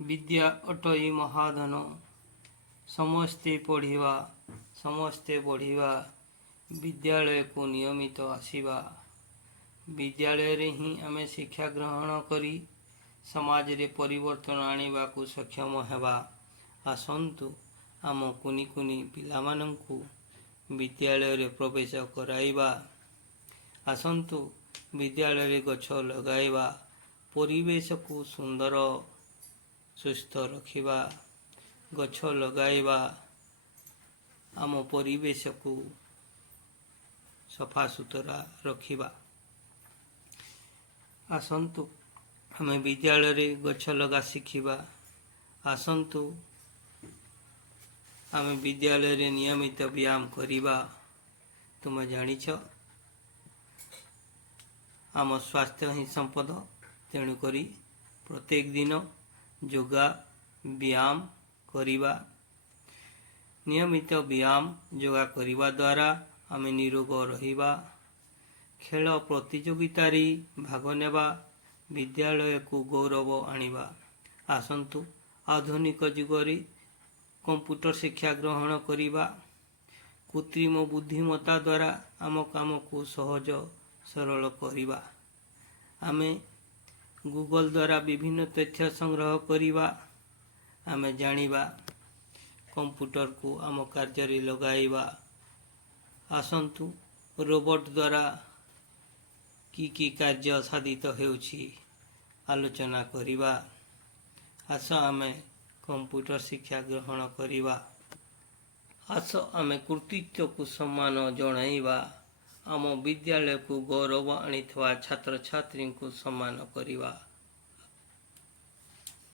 विद्या अटई महाधन समस्ते पढ़िवा विद्यालय को नियमित आसिबा विद्यालय रे ही आमे शिक्षा ग्रहण करी समाज रे परिवर्तन आनिबा को सक्षम हेबा। आसंतु आम कुनी कुनी पिला मानंकु विद्यालय रे प्रवेश कराइबा। आसंतु विद्यालय रे गछ लगाइबा, परिवेश को सुंदर सुस्थ रखिबा। गछ लगाइबा आम परिवेश को सफा सुतरा रखिबा। आसंतु आमे विद्यालय रे गछ लगा शिखिबा। आसंतु आमे विद्यालय रे नियमित व्यायाम करिबा। तुम जानिछ आम स्वास्थ्य ही संपद, तेणु करी प्रत्येक दिन योगा व्यायाम करिबा। नियमित व्यायाम योगा करिबा द्वारा आमे निरोग रहिबा। खेल प्रतियोगिता रे भाग नेबा, विद्यालय को गौरव आनिबा। आसंतु आधुनिक युग रे कंप्यूटर शिक्षा ग्रहण करिबा। कृत्रिम बुद्धिमत्ता द्वारा आम काम को सहज सरल करिबा। आमे गूगल द्वारा विभिन्न तथ्य संग्रह करिबा। आमे जानिबा कंप्यूटर को आम कार्य रे लगाइबा। आसंतु रोबोट द्वारा की कार्य साधित हेउछि आलोचना करिबा। आस आमे कंप्यूटर शिक्षा ग्रहण करिबा। आस आमे कृतित्व को सम्मान जणाइबा। आम विद्यालय को गौरव आनिथवा छात्र छात्री को सम्मान करिबा।